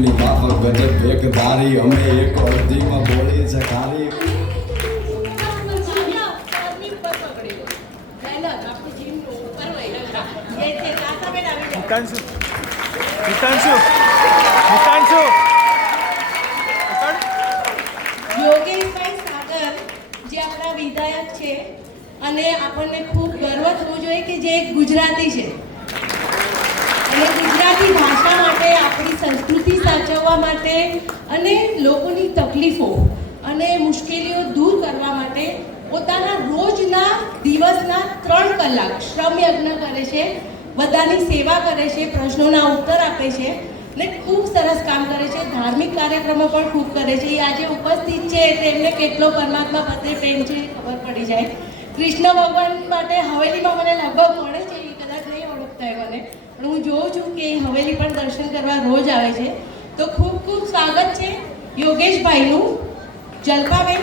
કોઈની માફક ગજબ એકધારી અમે એક અડધીમાં બોલી છે ખાલી યોગેશભાઈ સાગર જે આપણા વિધાયક છે અને આપણને ખૂબ ગર્વ થવો જોઈએ કે જે એક ગુજરાતી છે અને ગુજરાતી ભાષા માટે આપણી સંસ્કૃતિ સાચવવા માટે અને લોકોની તકલીફો અને મુશ્કેલીઓ દૂર કરવા માટે પોતાના રોજના દિવસના 3 કલાક શ્રમ યજ્ઞ કરે છે, બધાની સેવા કરે છે, પ્રશ્નોના ઉત્તર આપે છે ને ખૂબ સરસ કામ કરે છે. ધાર્મિક કાર્યક્રમો પણ ખૂબ કરે છે. એ આજે ઉપસ્થિત છે એટલે એમને કેટલો પરમાત્મા પ્રત્યે પ્રેમ છે ખબર પડી જાય. કૃષ્ણ ભગવાન માટે હવેલીમાં મને લગભગ મળે છે, એ કદાચ નહીં ઓળખતા હોય મને, પણ હું જોઉં છું કે હવેલી પણ દર્શન કરવા રોજ આવે છે. તો ખૂબ ખૂબ સ્વાગત છે યોગેશભાઈનું. જલ્પાબેન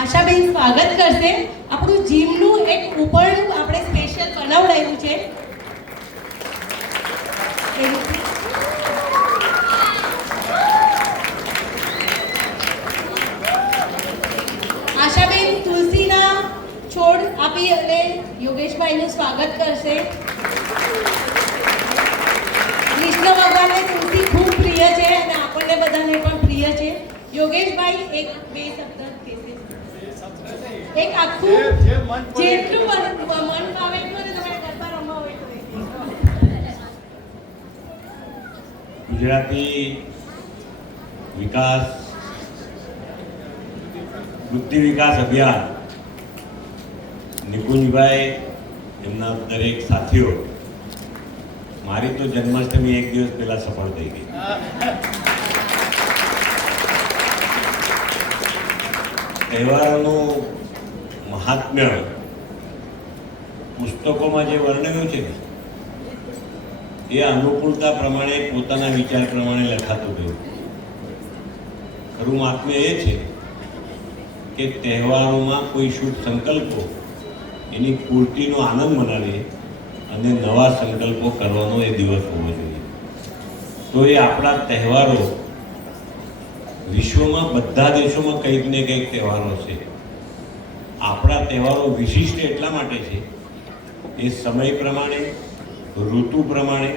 આશાબેન સ્વાગત કરશે. આપણું જીમનું એક ઉપરનું આપણે સ્પેશિયલ બનાવડાવ્યું છે. આશાબેન તુલસીના છોડ આપી અને યોગેશભાઈનું સ્વાગત કરશે. કૃષ્ણ ભગવાનને તુલસી ખૂબ પ્રિય છે અને આપણને બધાને પણ પ્રિય છે. યોગેશભાઈ એક બે શબ્દ કહેશે. એક આખું જેટલું મન ભાવે એટલું અને તમે ગરબા રમવા હોય તો ગુજરાતી વિકાસ બુદ્ધિ વિકાસ અભિયાન નિકુંજભાઈ એમના દરેક સાથીઓ, મારી તો જન્માષ્ટમી એક દિવસ પહેલા સફળ થઈ ગઈ. તહેવારોનું મહાત્મ્ય પુસ્તકોમાં જે વર્ણવ્યું છે ને એ અનુકૂળતા પ્રમાણે પોતાના વિચાર પ્રમાણે લખાતું ગયું. ખરું મહાત્મ્ય એ છે કે તહેવારોમાં કોઈ શુભ સંકલ્પો એની પૂર્તિનો આનંદ મનાવીએ અને નવા સંકલ્પો કરવાનો એ દિવસ હોવો જોઈએ. તો એ આપણા તહેવારો વિશ્વમાં બધા દેશોમાં કંઈક ને કંઈક તહેવારો છે. આપણા તહેવારો વિશિષ્ટ એટલા માટે છે એ સમય પ્રમાણે, ઋતુ પ્રમાણે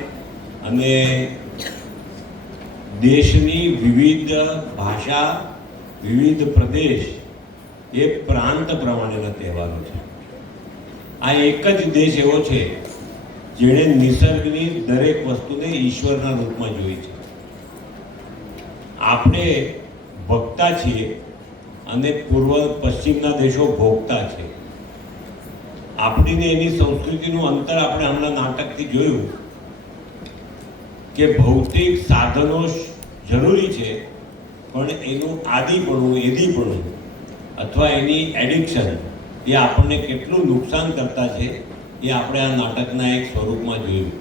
અને દેશની વિવિધ ભાષા, વિવિધ પ્રદેશ, એ પ્રાંત પ્રમાણેના તહેવારો છે. આ એક જ દેશ એવો છે જેણે નિસર્ગની દરેક વસ્તુને ઈશ્વરના રૂપમાં જોઈ છે. આપણે ભક્તા છીએ અને પૂર્વ પશ્ચિમના દેશો ભોગતા છે. આપણીને એની સંસ્કૃતિનું અંતર આપણે હમણાં નાટકથી જોયું કે ભૌતિક સાધનો જરૂરી છે, પણ એનું આદિપણું, એદીપણું અથવા એની એડિક્શન એ આપણને કેટલું નુકસાન કરતા છે એ આપણે આ નાટકના એક સ્વરૂપમાં જોયું.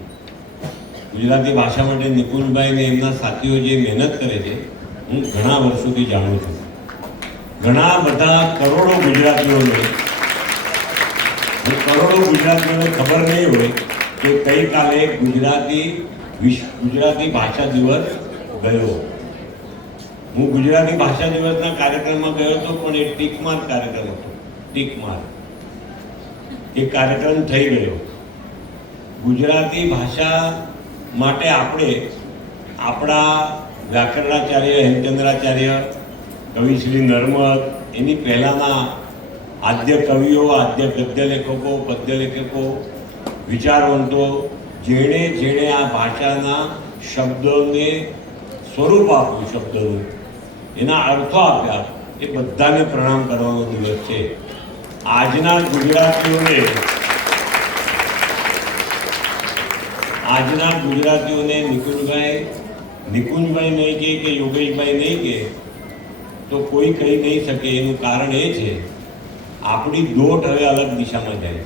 ગુજરાતી ભાષા માટે નિકુંજભાઈ ને એમના સાથીઓ જે મહેનત કરે છે હું ઘણા વર્ષોથી જાણું છું. ઘણા બધા કરોડો ગુજરાતીઓને ખબર નહીં હોય કે ગઈકાલે ગુજરાતી ભાષા દિવસ ગયો. હું ગુજરાતી ભાષા દિવસના કાર્યક્રમમાં ગયો હતો, પણ એ ટીકમાર કાર્યક્રમ હતો. ટીકમાર એ કાર્યક્રમ થઈ ગયો. ગુજરાતી ભાષા માટે આપણે આપણા વ્યાકરણાચાર્ય હેમચંદ્રાચાર્ય, કવિ શ્રી નર્મદ, એની પહેલાંના આદ્ય કવિઓ, આદ્ય ગદ્ય લેખકો, પદ્ય લેખકો, વિચારવંતો, જેણે જેણે આ ભાષાના શબ્દોને સ્વરૂપ આપ્યું, શબ્દોનું એના અર્થો આપ્યા, એ બધાને પ્રણામ કરવાનો દિવસ છે. આજના ગુજરાતીઓને નિકુંજભાઈ નહીં કહે કે યોગેશભાઈ નહીં કહે તો કોઈ કહી નહીં શકે. એનું કારણ એ છે આપણી દોટ હવે અલગ દિશામાં જાય છે.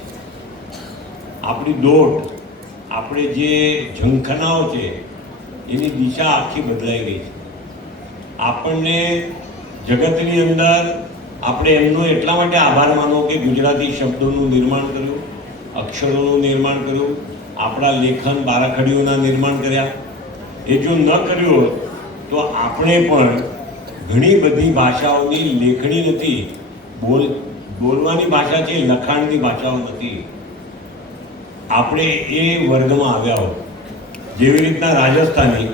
આપણી દોટ, આપણે જે ઝંખનાઓ છે એની દિશા આખી બદલાઈ ગઈ છે. આપણને જગતની અંદર આપણે એમનો એટલા માટે આભાર માનો કે ગુજરાતી શબ્દોનું નિર્માણ કર્યું, અક્ષરોનું નિર્માણ કર્યું, આપણા લેખન બારાખડીઓના નિર્માણ કર્યા. એ જો ન કર્યું હોત તો આપણે પણ ઘણી બધી ભાષાઓની લેખણી નથી, બોલવાની ભાષા છે, લખાણની ભાષાઓ નથી. આપણે એ વર્ગમાં આવ્યા હોત. જેવી રીતના રાજસ્થાની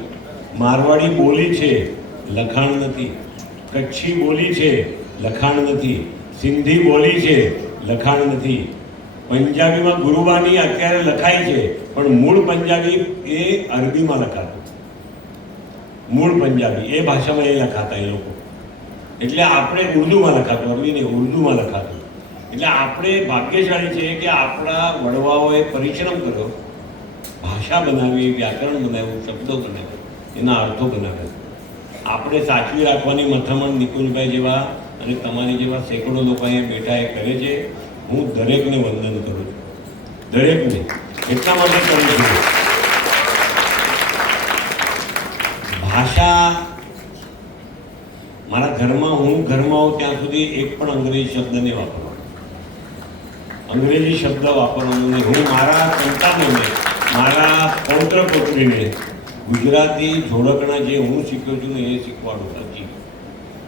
મારવાડી બોલી છે, લખાણ નથી. કચ્છી બોલી છે, લખાણ નથી. સિંધી બોલી છે, લખાણ નથી. પંજાબીમાં ગુરુબાની અત્યારે લખાય છે, પણ મૂળ પંજાબી એ અરબીમાં લખાતું. મૂળ પંજાબી એ ભાષામાં એ લખાતા એ લોકો. એટલે આપણે ઉર્દુમાં લખાતું, અરબી નહીં, ઉર્દુમાં લખાતું. એટલે આપણે ભાગ્યશાળી છીએ કે આપણા વડવાઓએ પરિશ્રમ કર્યો, ભાષા બનાવી, વ્યાકરણ બનાવ્યું, શબ્દો બનાવ્યા, એના અર્થો બનાવ્યા. આપણે સાચવી રાખવાની મથામણ નિકુંજભાઈ જેવા અને તમારી જેવા સેંકડો લોકો અહીંયા બેઠા એ કરે છે. હું દરેકને વંદન કરું છું, દરેકને. એટલા માટે કરું છું, ભાષા મારા ઘરમાં હું હોઉં ત્યાં સુધી એક પણ અંગ્રેજી શબ્દ નહીં વાપરવાનો. અંગ્રેજી શબ્દ વાપરવાનો નહીં. હું મારા સંતાનોને, મારા પૌત્ર પુત્રીને ગુજરાતી જોડકણા જે હું શીખ્યો છું ને એ શીખવાડું. સાચી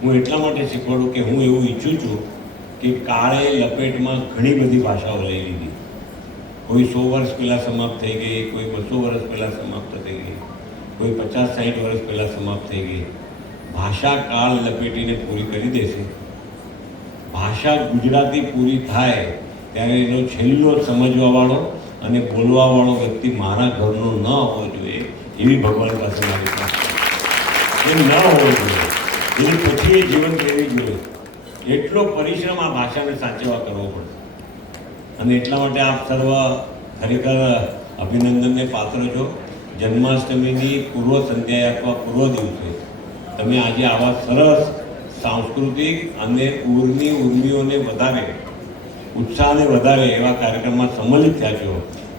હું એટલા માટે શીખવાડું કે હું એવું ઈચ્છું છું કે કાળે લપેટમાં ઘણી બધી ભાષાઓ લઈ લીધી. કોઈ 100 વર્ષ પહેલાં સમાપ્ત થઈ ગઈ, કોઈ 200 વર્ષ પહેલાં સમાપ્ત થઈ ગઈ, કોઈ 50-60 વર્ષ પહેલાં સમાપ્ત થઈ ગઈ. ભાષા કાળ લપેટીને પૂરી કરી દેશે. ભાષા ગુજરાતી પૂરી થાય ત્યારે એનો છેલ્લો સમજવાવાળો અને બોલવાવાળો વ્યક્તિ મારા ઘરનો ન હોવો જોઈએ એવી ભગવાન પાસે મારી પાસે એ ન હોવો જોઈએ. એની પછી એ જીવન રહેવી જોઈએ. એટલો પરિશ્રમ આ ભાષાને સાચવવા કરવો પડે. અને એટલા માટે આપ સર્વ ખરેખર અભિનંદનને પાત્ર છો. જન્માષ્ટમીની પૂર્વ સંધ્યાએ અથવા પૂર્વ દિવસે તમે આજે આવા સરસ સાંસ્કૃતિક અને ઉર્મીઓને વધારે, ઉત્સાહને વધારે એવા કાર્યક્રમમાં સંમલિત થયા છો.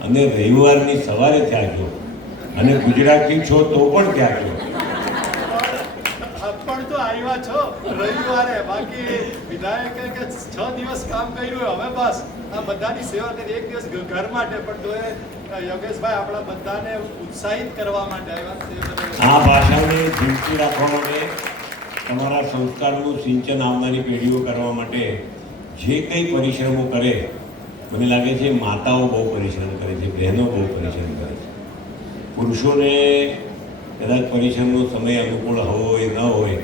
અને રવિવારની સવારે થયા છો અને ગુજરાતી છો તો પણ થયા છો. પણ તો આવ્યા છો રવિવારે, બાકી વિધાયકે કે 6 દિવસ કામ કર્યું. હવે બસ આ બધાની સેવા કરી, એક દિવસ ઘર માટે, પણ તો એ યોગેશભાઈ આપણા બધાને ઉત્સાહિત કરવા માટે આવ્યા. આ ભાષાને જીવતી રાખવા માટે, તમારા સંસ્કારનું સિંચન આવનારી પેઢીઓ કરવા માટે જે કંઈ પરિશ્રમો કરે, મને લાગે છે માતાઓ બહુ પરિશ્રમ કરે છે, બહેનો બહુ પરિશ્રમ કરે છે. પુરુષોને કદાચ પરિશ્રમનો સમય અનુકૂળ હોય ન હોય,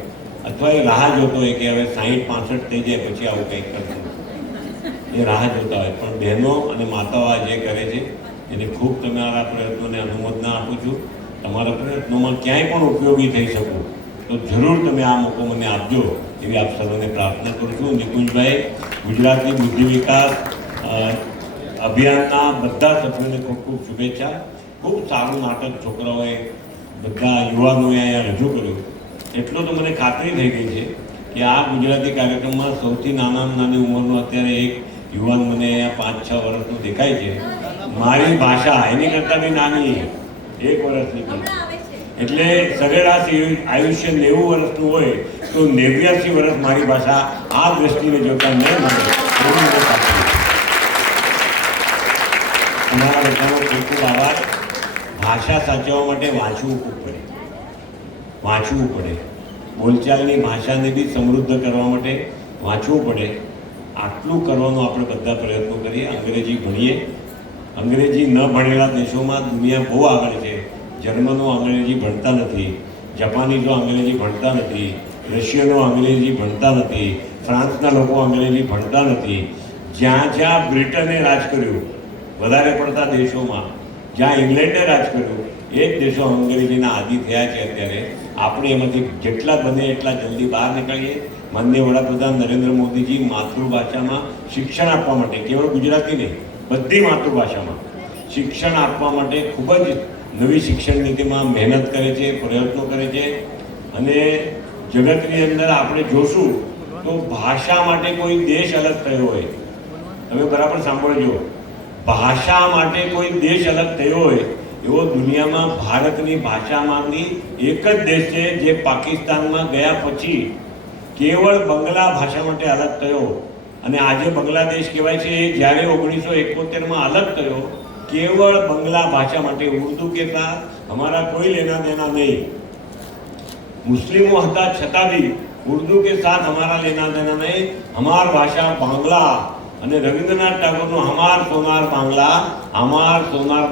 અથવા એ રાહ જોતો હોય કે હવે 60-65 થઈ જાય પછી આવું કંઈક કરશું, એ રાહ જોતા હોય. પણ બહેનો અને માતાઓ આ જે કરે છે એને ખૂબ તમારા પ્રયત્નોને અનુમોદના આપું છું. તમારા પ્રયત્નોમાં ક્યાંય પણ ઉપયોગી થઈ શકું તો જરૂર તમે આ મોકો મને આપજો એવી આપ સર્વને પ્રાર્થના કરું છું. નિકુંજભાઈ, ગુજરાતી બુદ્ધિ વિકાસ અભિયાનના બધા સભ્યોને ખૂબ ખૂબ શુભેચ્છા. ખૂબ સારું નાટક છોકરાઓએ, બધા યુવાનોએ અહીંયા રજૂ કર્યું. એટલો તો મને ખાતરી થઈ ગઈ છે કે આ ગુજરાતી કાર્યક્રમમાં સૌથી નાની ઉંમરનો અત્યારે એક યુવાન મને અહીંયા 5-6 વર્ષનો દેખાય છે. મારી ભાષા એની કરતાં બી નાની, 1 વર્ષની. એટલે સરેરાશ આયુષ્ય 90 વર્ષનું હોય તો 89 વર્ષ મારી ભાષા આ દ્રષ્ટિને જોતા ન મળે. તમારા બધાનો ખૂબ ખૂબ આભાર. ભાષા સાચવવા માટે વાંચવું ખૂબ પડે, વાંચવું પડે. બોલચાલની ભાષાને બી સમૃદ્ધ કરવા માટે વાંચવું પડે. આટલું કરવાનો આપણે બધા પ્રયત્નો કરીએ. અંગ્રેજી ભણીએ. અંગ્રેજી ન ભણેલા દેશોમાં દુનિયા બહુ આગળ છે. જર્મનો અંગ્રેજી ભણતા નથી, જાપાનીઝો અંગ્રેજી ભણતા નથી, રશિયનો અંગ્રેજી ભણતા નથી, ફ્રાન્સના લોકો અંગ્રેજી ભણતા નથી. જ્યાં જ્યાં બ્રિટને રાજ કર્યું વધારે પડતા દેશોમાં, જ્યાં ઇંગ્લેન્ડે રાજ કર્યું એ જ દેશો અંગ્રેજીના આદિ થયા છે. અત્યારે આપણે એમાંથી જેટલા બને એટલા જલ્દી બહાર નીકળીએ. માનનીય વડાપ્રધાન નરેન્દ્ર મોદીજી માતૃભાષામાં શિક્ષણ આપવા માટે, કેવળ ગુજરાતી નહીં, બધી માતૃભાષામાં શિક્ષણ આપવા માટે ખૂબ જ નવી શિક્ષણ નીતિમાં મહેનત કરે છે, પ્રયત્નો કરે છે. અને જગતની અંદર આપણે જોશું તો ભાષા માટે કોઈ દેશ અલગ થયો હોય, તમે બરાબર સાંભળજો, ભાષા માટે કોઈ દેશ અલગ થયો હોય એવો દુનિયામાં ભારતની ભાષામાંની એક જ દેશ છે જે પાકિસ્તાનમાં ગયા પછી કેવળ બંગલા ભાષા માટે અલગ થયો. અને આજે બાંગ્લાદેશ કહેવાય છે એ જ્યારે 1971માં અલગ થયો केवल बंगला भाषा माटे उर्दू के साथ हमारा कोई लेना देना नहीं. मुस्लिमों हता छता भी उर्दू के साथ हमारा लेना देना नहीं. हमार भाषा बांग्ला અને રવિન્દ્રનાથ ટાગોરનો હમાર સોનાર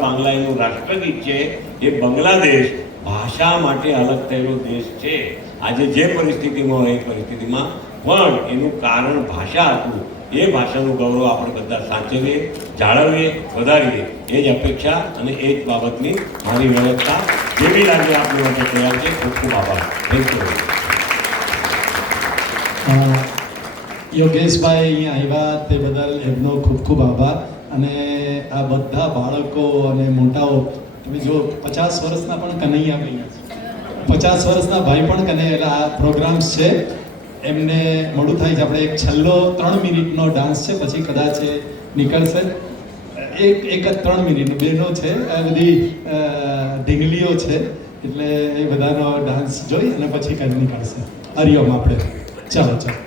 બાંગ્લા એનું રાષ્ટ્રગીત છે. એ બાંગ્લાદેશ ભાષા માટે અલગ થયેલો દેશ છે. આજે જે પરિસ્થિતિમાં હોય એ પરિસ્થિતિમાં પણ એનું કારણ ભાષા હતું. એ ભાષાનું ગૌરવ આપણે બધા સાચવીએ, જાળવીએ, વધારીએ એ જ અપેક્ષા અને એ જ બાબતની મારી વ્યવસ્થા જેવી લાગે આપણી માટે તૈયાર છે. ખૂબ ખૂબ આભાર. Thank you. યોગેશભાઈ અહીંયા આવ્યા તે બદલ એમનો ખૂબ ખૂબ આભાર. અને આ બધા બાળકો અને મોટાઓ તમે જો 50 વર્ષના પણ કનૈયા ભાઈ છે, 50 વર્ષના ભાઈ પણ કનૈયા. આ પ્રોગ્રામ્સ છે એમને મોડું થાય છે. આપણે એક છેલ્લો 3 મિનિટનો ડાન્સ છે, પછી કદાચ એ નીકળશે. એક જ 3 મિનિટ બેનો છે, આ બધી ઢીંગલીઓ છે, એટલે એ બધાનો ડાન્સ જોઈ અને પછી નીકળશે. હરિઓમ આપણે ચાલો ચાલો.